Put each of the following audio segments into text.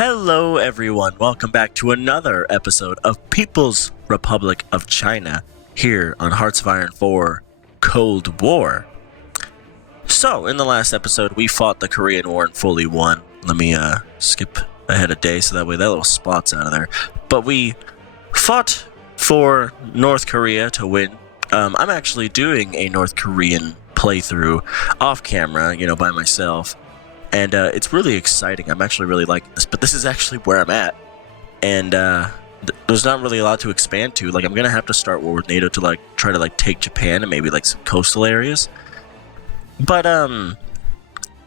Hello, everyone. Welcome back to another episode of People's Republic of China here on Hearts of Iron 4 Cold War. So, in the last episode, we fought the Korean War and fully won. Let me skip ahead a day so that way that little spot's out of there. But we fought for North Korea to win. I'm actually doing a North Korean playthrough off camera, by myself. And it's really exciting. I'm actually really liking this, but this is actually where I'm at. And there's not really a lot to expand to. I'm going to have to start war with NATO to, try to, take Japan and maybe, some coastal areas. But, in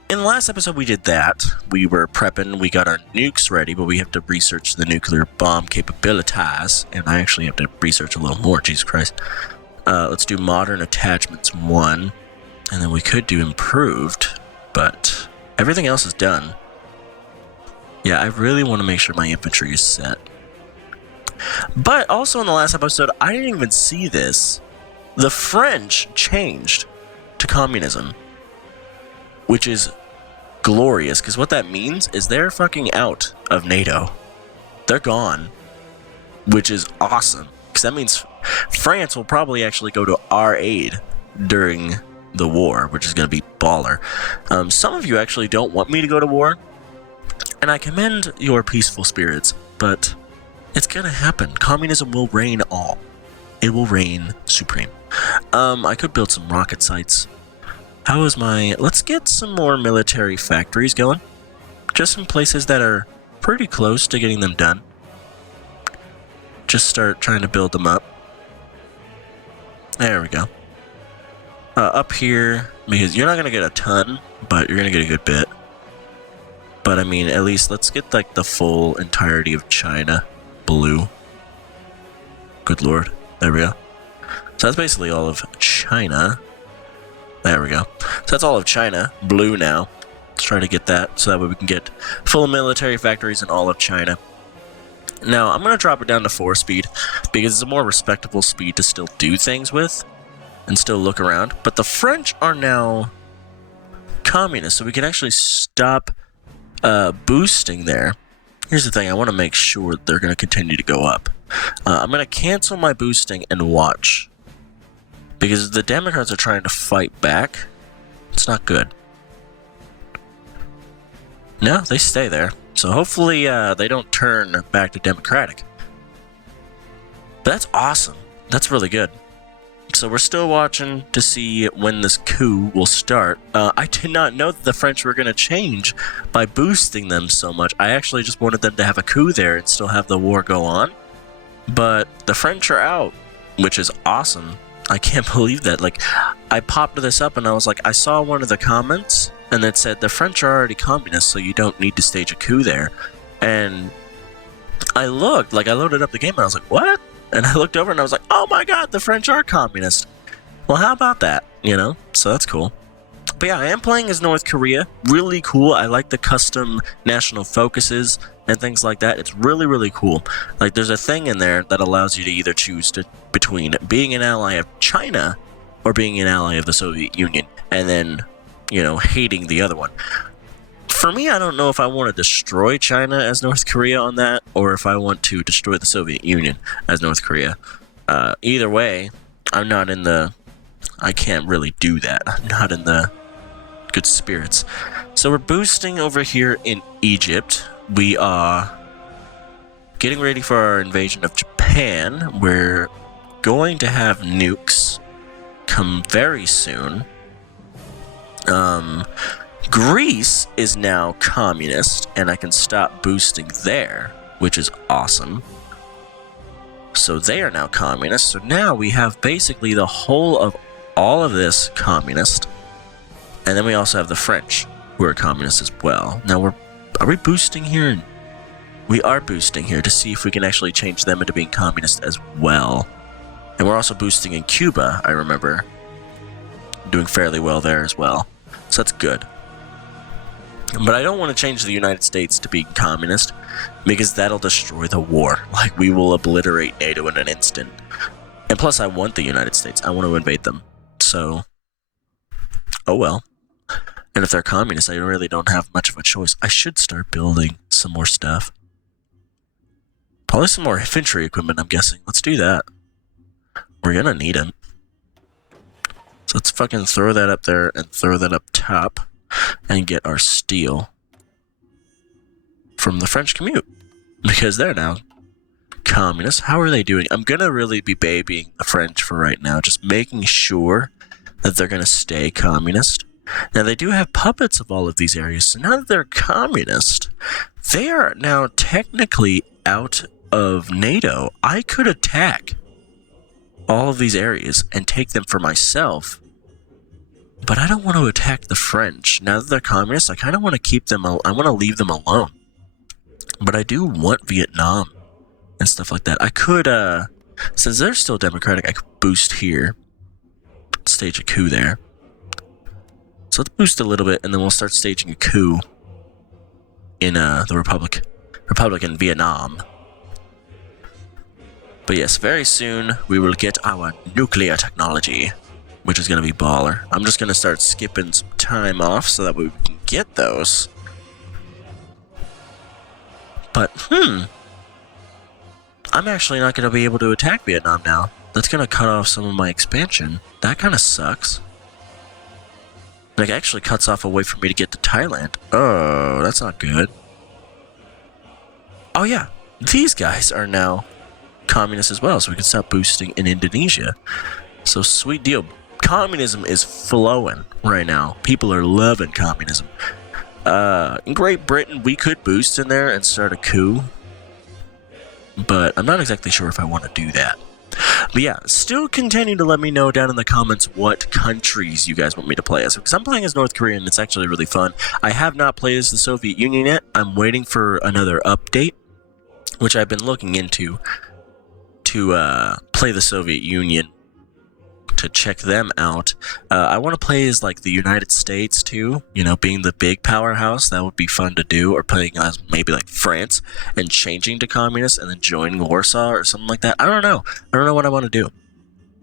the last episode we did that. We were prepping, we got our nukes ready, but we have to research the nuclear bomb capabilities. And I actually have to research a little more, Jesus Christ. Let's do modern attachments 1. And then we could do improved, but everything else is done. Yeah, I really want to make sure my infantry is set. But also in the last episode, I didn't even see this. The French changed to communism, which is glorious, because what that means is they're fucking out of NATO. They're gone, which is awesome, because that means France will probably actually go to our aid during the war, which is going to be baller. Some of you actually don't want me to go to war, and I commend your peaceful spirits, but it's going to happen. Communism will reign all. It will reign supreme. I could build some rocket sites. How is my... Let's get some more military factories going. Just some places that are pretty close to getting them done. Just start trying to build them up. There we go. Up here, because you're not going to get a ton, but you're going to get a good bit. But I mean, at least let's get the full entirety of China blue. Good lord. There we go. So that's basically all of China. There we go. So that's all of China blue now. Let's try to get that so that way we can get full military factories in all of China. Now, I'm going to drop it down to 4 speed because it's a more respectable speed to still do things with and still look around. But the French are now communist, so we can actually stop boosting there. Here's the thing, I want to make sure they're going to continue to go up. I'm going to cancel my boosting and watch, because the Democrats are trying to fight back. It's not good. No, they stay there. So hopefully they don't turn back to Democratic. But that's awesome. That's really good. So we're still watching to see when this coup will start. I did not know that the French were going to change by boosting them so much. I actually just wanted them to have a coup there and still have the war go on. But the French are out, which is awesome. I can't believe that. I popped this up and I was like, I saw one of the comments and it said the French are already communists, so you don't need to stage a coup there. And I looked, I loaded up the game and I was like, what? And I looked over and I was like, oh my god, the French are communist. Well, how about that, So that's cool. But yeah, I am playing as North Korea. Really cool. I like the custom national focuses and things like that. It's really, really cool. There's a thing in there that allows you to either choose between being an ally of China or being an ally of the Soviet Union. And then, hating the other one. For me, I don't know if I want to destroy China as North Korea on that, or if I want to destroy the Soviet Union as North Korea. Either way, I'm not in the... I can't really do that. I'm not in the good spirits. So we're boosting over here in Egypt. We are getting ready for our invasion of Japan. We're going to have nukes come very soon. Greece is now communist, and I can stop boosting there, which is awesome. So they are now communist. So now we have basically the whole of all of this communist. And then we also have the French, who are communist as well. Now are we boosting here? We are boosting here to see if we can actually change them into being communist as well. And we're also boosting in Cuba, I remember. Doing fairly well there as well. So that's good. But I don't want to change the United States to being communist, because that'll destroy the war. We will obliterate NATO in an instant. And plus, I want the United States. I want to invade them. So, oh well. And if they're communists, I really don't have much of a choice. I should start building some more stuff. Probably some more infantry equipment, I'm guessing. Let's do that. We're gonna need them. So let's fucking throw that up there and throw that up top and get our steel from the French commute. Because they're now communists. How are they doing? I'm gonna really be babying the French for right now, just making sure that they're gonna stay communist. Now they do have puppets of all of these areas, so now that they're communist, they are now technically out of NATO. I could attack all of these areas and take them for myself, but I don't want to attack the French. Now that they're communists, I kind of want to keep them, I want to leave them alone. But I do want Vietnam and stuff like that. I could, since they're still democratic, I could boost here. Stage a coup there. So let's boost a little bit, and then we'll start staging a coup in the Republican Vietnam. But yes, very soon we will get our nuclear technology, which is going to be baller. I'm just going to start skipping some time off so that we can get those. But, I'm actually not going to be able to attack Vietnam now. That's going to cut off some of my expansion. That kind of sucks. Like, it actually cuts off a way for me to get to Thailand. Oh, that's not good. Oh, yeah. These guys are now communists as well, so we can stop boosting in Indonesia. So, sweet deal. Communism is flowing right now. People are loving communism. In Great Britain, we could boost in there and start a coup, but I'm not exactly sure if I want to do that. But yeah, still continue to let me know down in the comments what countries you guys want me to play as, because I'm playing as North Korea and it's actually really fun. I have not played as the Soviet Union yet. I'm waiting for another update, which I've been looking into to play the Soviet Union, to check them out. I want to play as like the United States too, you know, being the big powerhouse. That would be fun to do. Or playing as maybe like France and changing to communist and then joining Warsaw or something like that. I don't know what I want to do.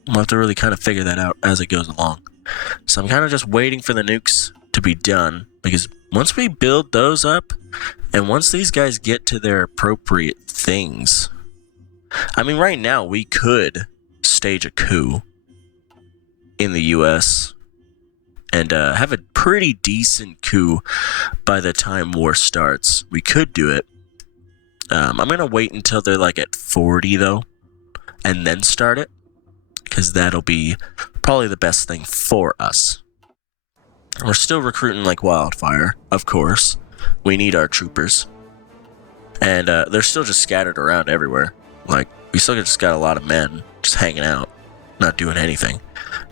I'll have to really kind of figure that out as it goes along. So I'm kind of just waiting for the nukes to be done, because once we build those up and once these guys get to their appropriate things, I mean, right now we could stage a coup in the US and have a pretty decent coup by the time war starts. We could do it. I'm gonna wait until they're like at 40 though, and then start it, because that'll be probably the best thing for us. We're still recruiting like wildfire, of course. We need our troopers, and they're still just scattered around everywhere. Like, we still just got a lot of men just hanging out, not doing anything.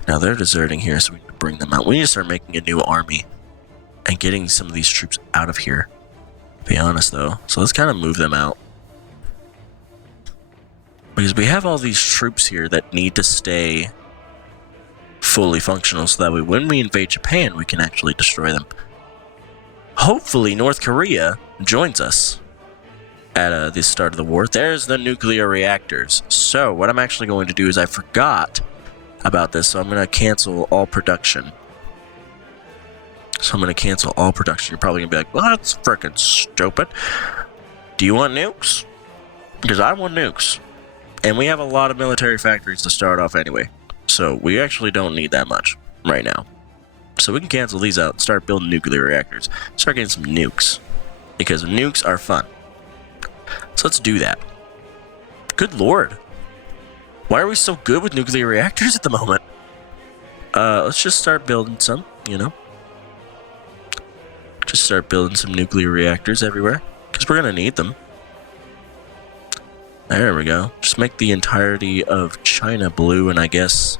Now they're deserting here, so we need to bring them out. We need to start making a new army and getting some of these troops out of here, to be honest though. So let's kind of move them out, because we have all these troops here that need to stay fully functional, so that way when we invade Japan, we can actually destroy them. Hopefully North Korea joins us at the start of the war. There's the nuclear reactors. So what I'm actually going to do is, I forgot about this, so I'm going to cancel all production. You're probably going to be like, well, that's freaking stupid. Do you want nukes? Because I want nukes. And we have a lot of military factories to start off anyway, so we actually don't need that much right now. So we can cancel these out and start building nuclear reactors. Start getting some nukes, because nukes are fun. So let's do that. Good lord. Why are we so good with nuclear reactors at the moment? Let's just start building some, you know. Just start building some nuclear reactors everywhere, because we're going to need them. There we go. Just make the entirety of China blue, and I guess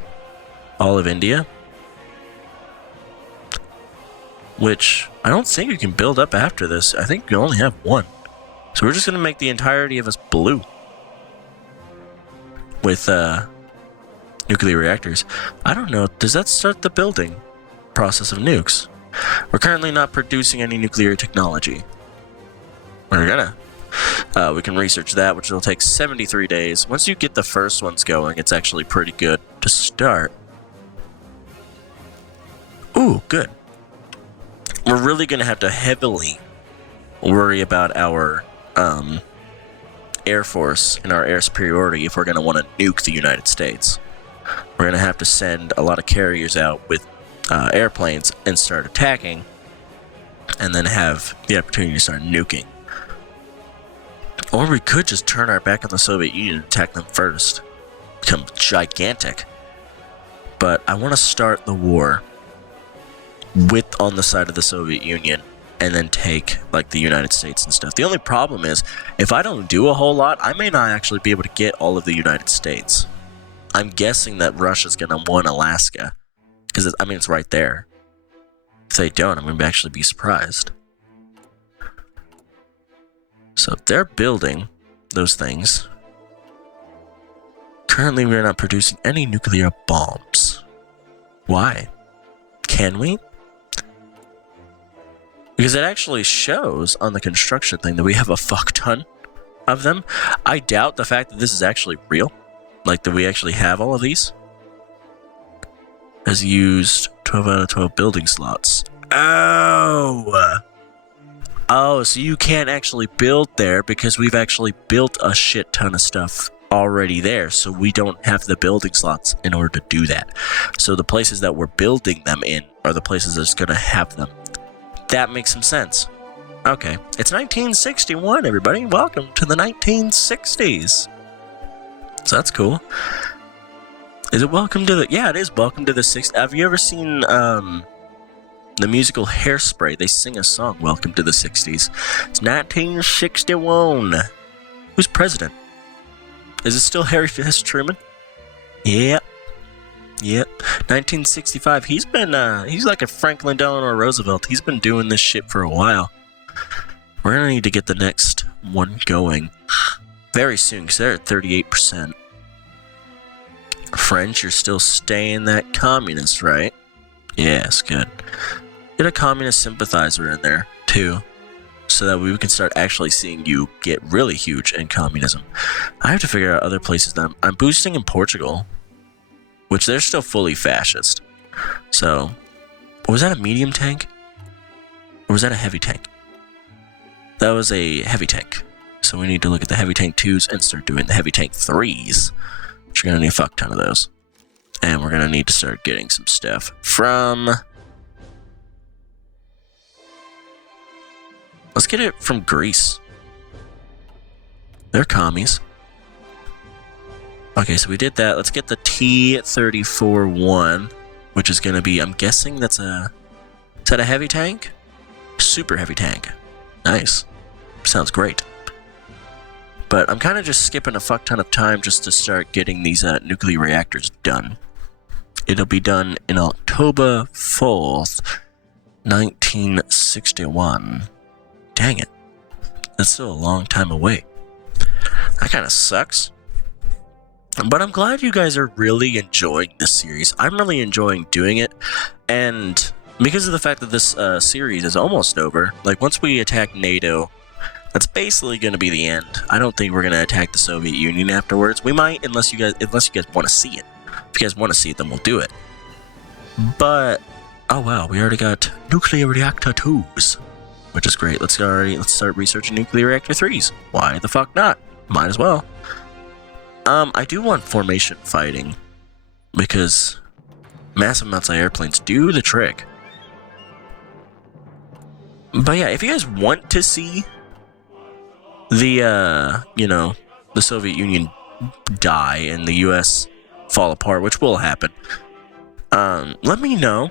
all of India. Which, I don't think you can build up after this. I think you only have one. So we're just going to make the entirety of us blue with nuclear reactors. I don't know, does that start the building process of nukes? We're currently not producing any nuclear technology. We're gonna. We can research that, which will take 73 days. Once you get the first ones going, it's actually pretty good to start. Ooh, good. we're really going to have to heavily worry about our Air Force and our air superiority if we're going to want to nuke the United States. We're going to have to send a lot of carriers out with airplanes and start attacking, and then have the opportunity to start nuking. Or we could just turn our back on the Soviet Union and attack them first. Become gigantic. But I want to start the war on the side of the Soviet Union, and then take like the United States and stuff. The only problem is, if I don't do a whole lot, I may not actually be able to get all of the United States. I'm guessing that Russia's going to want Alaska, because it's right there. If they don't, I'm going to actually be surprised. So they're building those things. Currently, we're not producing any nuclear bombs. Why? Can we? Because it actually shows on the construction thing that we have a fuck ton of them. I doubt the fact that this is actually real. Like, that we actually have all of these. Has used 12 out of 12 building slots. Oh! Oh, so you can't actually build there because we've actually built a shit ton of stuff already there. So we don't have the building slots in order to do that. So the places that we're building them in are the places that's going to have them. That makes some sense. Okay. It's 1961, everybody. Welcome to the 1960s. So that's cool. Is it welcome to the... Yeah, it is welcome to the 60s. Have you ever seen the musical Hairspray? They sing a song, Welcome to the 60s. It's 1961. Who's president? Is it still Harry S. Truman? Yep. 1965. He's like a Franklin Delano Roosevelt. He's been doing this shit for a while. We're gonna need to get the next one going very soon, because they're at 38%. French, you're still staying that communist, right? Yes, good. Get a communist sympathizer in there, too, so that we can start actually seeing you get really huge in communism. I have to figure out other places that I'm boosting in Portugal, which they're still fully fascist. So, was that a medium tank? Or was that a heavy tank? That was a heavy tank. So we need to look at the heavy tank 2s and start doing the heavy tank 3s. Which we're going to need a fuck ton of those. And we're going to need to start getting some stuff from... Let's get it from Greece. They're commies. Okay, so we did that. Let's get the T-34-1, which is going to be, I'm guessing that's a... Is that a heavy tank? Super heavy tank. Nice. Sounds great. But I'm kind of just skipping a fuck ton of time just to start getting these nuclear reactors done. It'll be done in October 4th, 1961. Dang it. That's still a long time away. That kind of sucks. But I'm glad you guys are really enjoying this series. I'm really enjoying doing it. And because of the fact that this series is almost over, like once we attack NATO, that's basically going to be the end. I don't think we're going to attack the Soviet Union afterwards. We might, unless you guys want to see it. If you guys want to see it, then we'll do it. But, oh wow, we already got nuclear reactor 2s, which is great. Let's start researching nuclear reactor 3s. Why the fuck not? Might as well. I do want formation fighting, because massive amounts of airplanes do the trick. But yeah, if you guys want to see the Soviet Union die and the US fall apart, which will happen, let me know.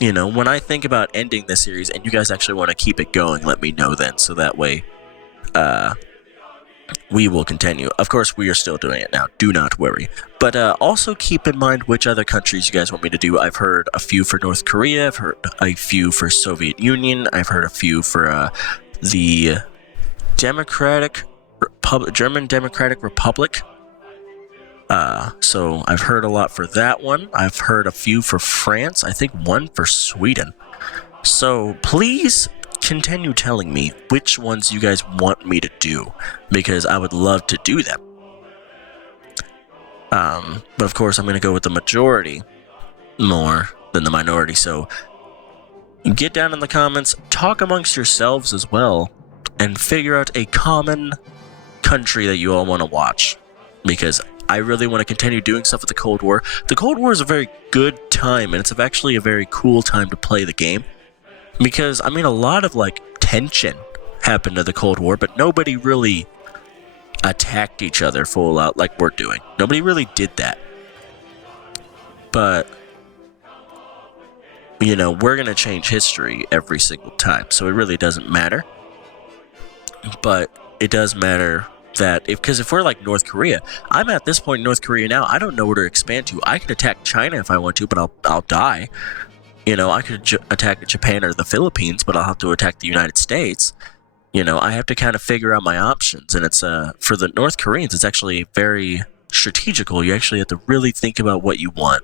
When I think about ending this series and you guys actually want to keep it going, let me know then, so that way we will continue. Of course, we are still doing it now, do not worry. But also keep in mind which other countries you guys want me to do. I've heard a few for North Korea, I've heard a few for Soviet Union, I've heard a few for the German Democratic Republic. So I've heard a lot for that one. I've heard a few for France. I think one for Sweden. So please continue telling me which ones you guys want me to do, because I would love to do them. But of course I'm going to go with the majority more than the minority. So Get down in the comments, talk amongst yourselves as well, and figure out a common country that you all want to watch. Because I really want to continue doing stuff with the Cold War. The Cold War is a very good time, and it's actually a very cool time to play the game. Because, I mean, a lot of, like, tension happened to the Cold War, but nobody really attacked each other full out like we're doing. Nobody really did that. But, you know, we're going to change history every single time, so it really doesn't matter. But it does matter that, because if we're like North Korea, I'm at this point in North Korea now, I don't know where to expand to. I could attack China if I want to, but I'll die. You know, I could attack Japan or the Philippines, but I'll have to attack the United States. You know, I have to kind of figure out my options, and it's for the North Koreans, it's actually very strategical. You actually have to really think about what you want.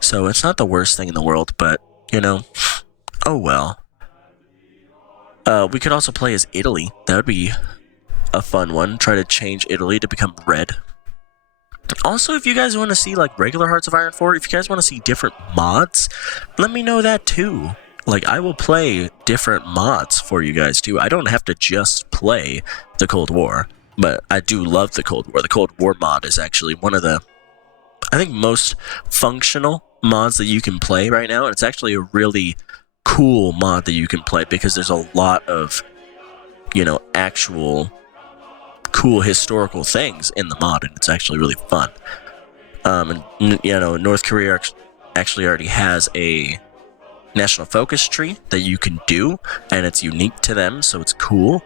So it's not the worst thing in the world, but, you know, oh well. We could also play as Italy. That would be a fun one. Try to change Italy to become red. Also, if you guys want to see, like, regular Hearts of Iron 4, if you guys want to see different mods, let me know that too. Like, I will play different mods for you guys too. I don't have to just play the Cold War, but I do love the Cold War. The Cold War mod is actually one of the, I think, most functional mods that you can play right now, and it's actually a really cool mod that you can play because there's a lot of, you know, actual cool historical things in the mod, and it's actually really fun. And, you know, North Korea actually already has a national focus tree that you can do, and it's unique to them, so it's cool.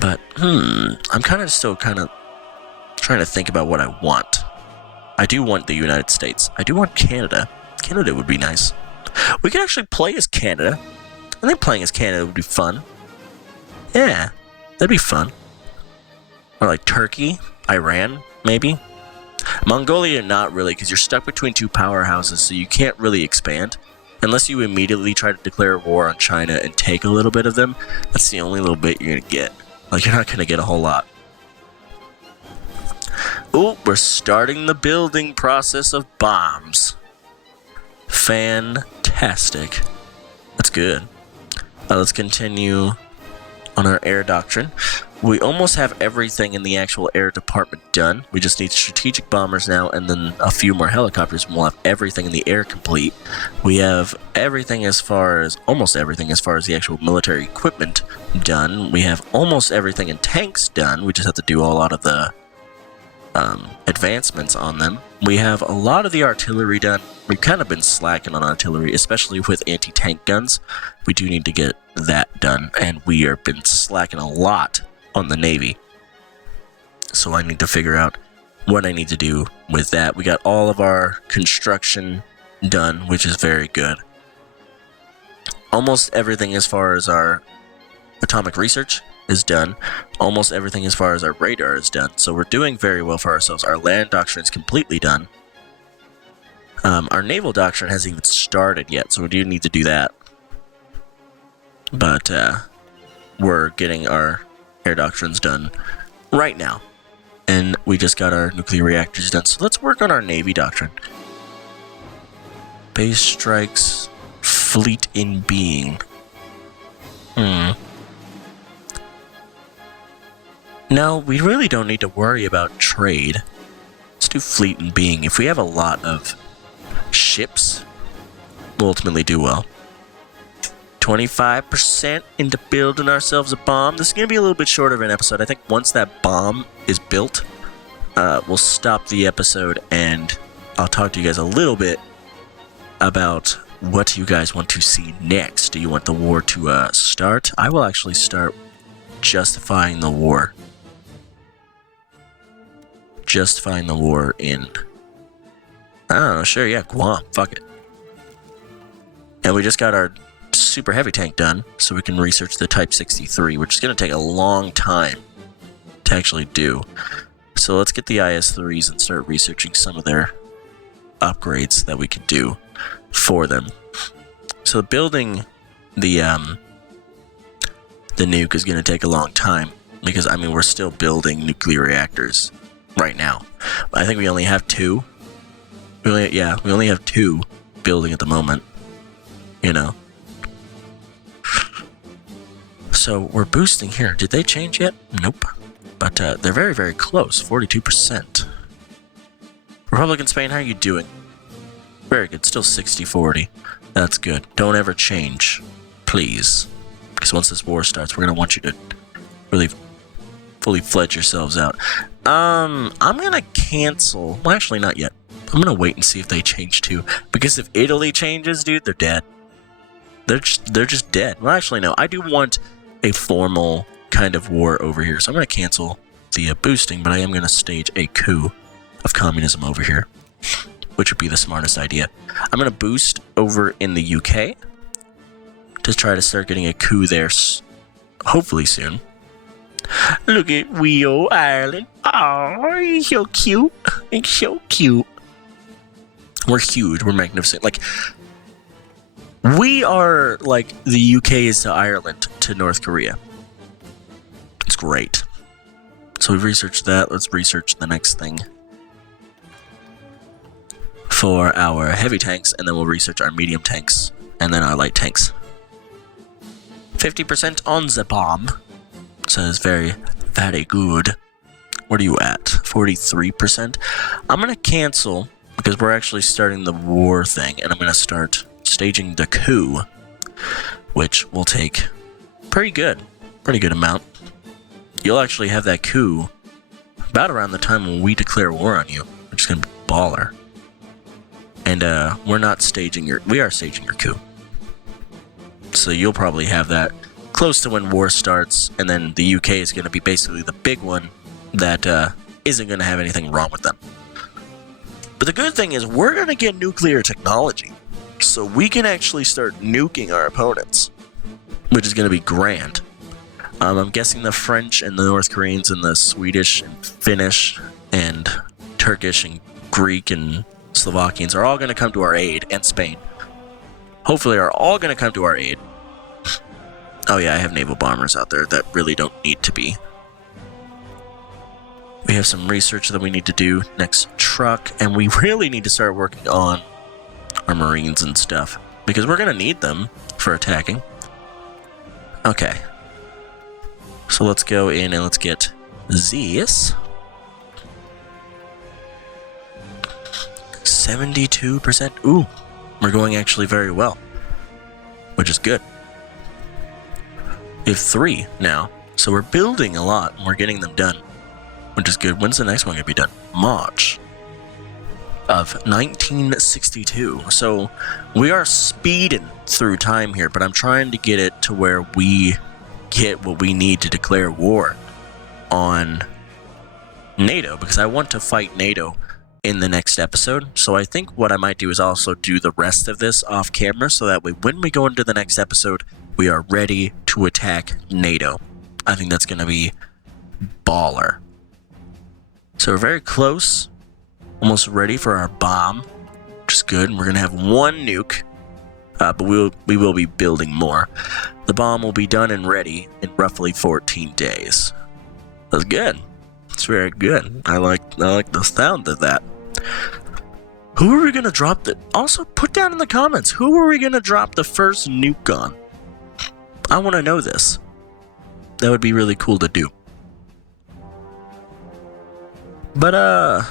But, I'm still trying to think about what I want. I do want the United States. I do want Canada. Canada would be nice. We could actually play as Canada. I think playing as Canada would be fun. Yeah, that'd be fun. Or like Turkey, Iran, maybe. Mongolia, not really, because you're stuck between two powerhouses, so you can't really expand. Unless you immediately try to declare war on China and take a little bit of them, that's the only little bit you're going to get. Like, you're not going to get a whole lot. Oh, we're starting the building process of bombs. Fantastic. That's good. Let's continue on our air doctrine. We almost have everything in the actual air department done. We just need strategic bombers now, and then a few more helicopters, and we'll have everything in the air complete. We have everything almost everything as far as the actual military equipment done. We have almost everything in tanks done. We just have to do a lot of the advancements on them. We have a lot of the artillery done. We've kind of been slacking on artillery, especially with anti-tank guns. We do need to get that done, and we have been slacking a lot on the Navy. So I need to figure out what I need to do with that. We got all of our construction done, which is very good. Almost everything as far as our atomic research is done. Almost everything as far as our radar is done. So we're doing very well for ourselves. Our land doctrine is completely done. Our naval doctrine hasn't even started yet, so we do need to do that. But we're getting our air doctrines done right now. And we just got our nuclear reactors done. So let's work on our Navy doctrine. Base strikes, fleet in being. No, we really don't need to worry about trade. Let's do fleet in being. If we have a lot of ships, we'll ultimately do well. 25% into building ourselves a bomb. This is going to be a little bit shorter of an episode. I think once that bomb is built, we'll stop the episode, and I'll talk to you guys a little bit about what you guys want to see next. Do you want the war to start? I will actually start justifying the war. Justifying the war in, I don't know, sure, yeah, Guam, fuck it. And we just got our super heavy tank done, so we can research the Type 63, which is going to take a long time to actually do. So let's get the IS-3s and start researching some of their upgrades that we could do for them. So building the nuke is going to take a long time, because, I mean, we're still building nuclear reactors right now. I think we only have two. We only have two building at the moment. you know. So we're boosting here. Did they change yet? Nope. But they're very, very close. 42%. Republic and Spain, how are you doing? Very good. Still 60-40. That's good. Don't ever change. Please. Because once this war starts, we're going to want you to really fully fledge yourselves out. I'm going to cancel. Well, actually, not yet. I'm going to wait and see if they change too. Because if Italy changes, dude, they're dead. They're just dead. Well, actually, no. I do want a formal kind of war over here. So I'm going to cancel the boosting, but I am going to stage a coup of communism over here, which would be the smartest idea. I'm going to boost over in the UK to try to start getting a coup there hopefully soon. Look at wee old Ireland. Oh, he's so cute. He's so cute. We're huge. We're magnificent. Like, we are like the UK is to Ireland to North Korea. It's great. So we've researched that. Let's research the next thing for our heavy tanks, and then we'll research our medium tanks, and then our light tanks. 50% on the bomb. So it's very, very good. What are you at? 43%? I'm going to cancel, because we're actually starting the war thing, and I'm going to start staging the coup, which will take pretty good amount. You'll actually have that coup about around the time when we declare war on you, which is going to be baller. And we're not staging we are staging your coup. So you'll probably have that close to when war starts, and then the UK is going to be basically the big one that isn't going to have anything wrong with them. But the good thing is we're going to get nuclear technology, so we can actually start nuking our opponents, which is going to be grand. I'm guessing the French and the North Koreans and the Swedish and Finnish and Turkish and Greek and Slovakians are all going to come to our aid, and Spain. Hopefully are all going to come to our aid. Oh yeah, I have naval bombers out there that really don't need to be. We have some research that we need to do next truck, and we really need to start working on our Marines and stuff, because we're going to need them for attacking. Okay. So let's go in and let's get this. 72%. Ooh, we're going actually very well, which is good. We have 3 now, so we're building a lot and we're getting them done, which is good. When's the next one going to be done? March of 1962. So we are speeding through time here, but I'm trying to get it to where we get what we need to declare war on NATO, because I want to fight NATO in the next episode. So I think what I might do is also do the rest of this off camera, so that way when we go into the next episode, we are ready to attack NATO. I think that's going to be baller. So we're very close, almost ready for our bomb, which is good. We're going to have 1 nuke, but we will be building more. The bomb will be done and ready in roughly 14 days. That's good. It's very good. I like the sound of that. Who are we going to drop the... Also, put down in the comments, who are we going to drop the first nuke on? I want to know this. That would be really cool to do. But,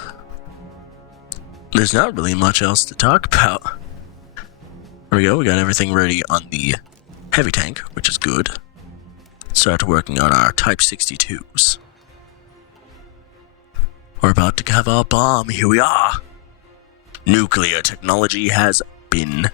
there's not really much else to talk about. There we go. We got everything ready on the heavy tank, which is good. Start working on our Type 62s. We're about to have our bomb. Here we are. Nuclear technology has been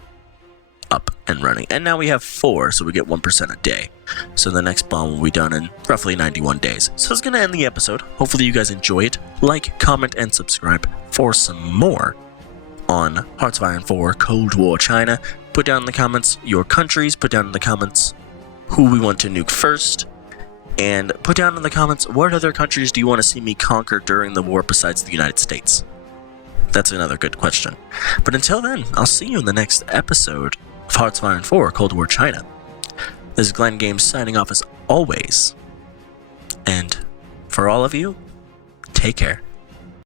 up and running. And now we have 4, so we get 1% a day. So the next bomb will be done in roughly 91 days. So it's going to end the episode. Hopefully you guys enjoy it. Like, comment, and subscribe for some more on Hearts of Iron 4 Cold War China. Put down in the comments your countries. Put down in the comments who we want to nuke first. And put down in the comments what other countries do you want to see me conquer during the war besides the United States. That's another good question. But until then, I'll see you in the next episode of Hearts of Iron 4 Cold War China. This is Glenn Games signing off as always. And for all of you, take care.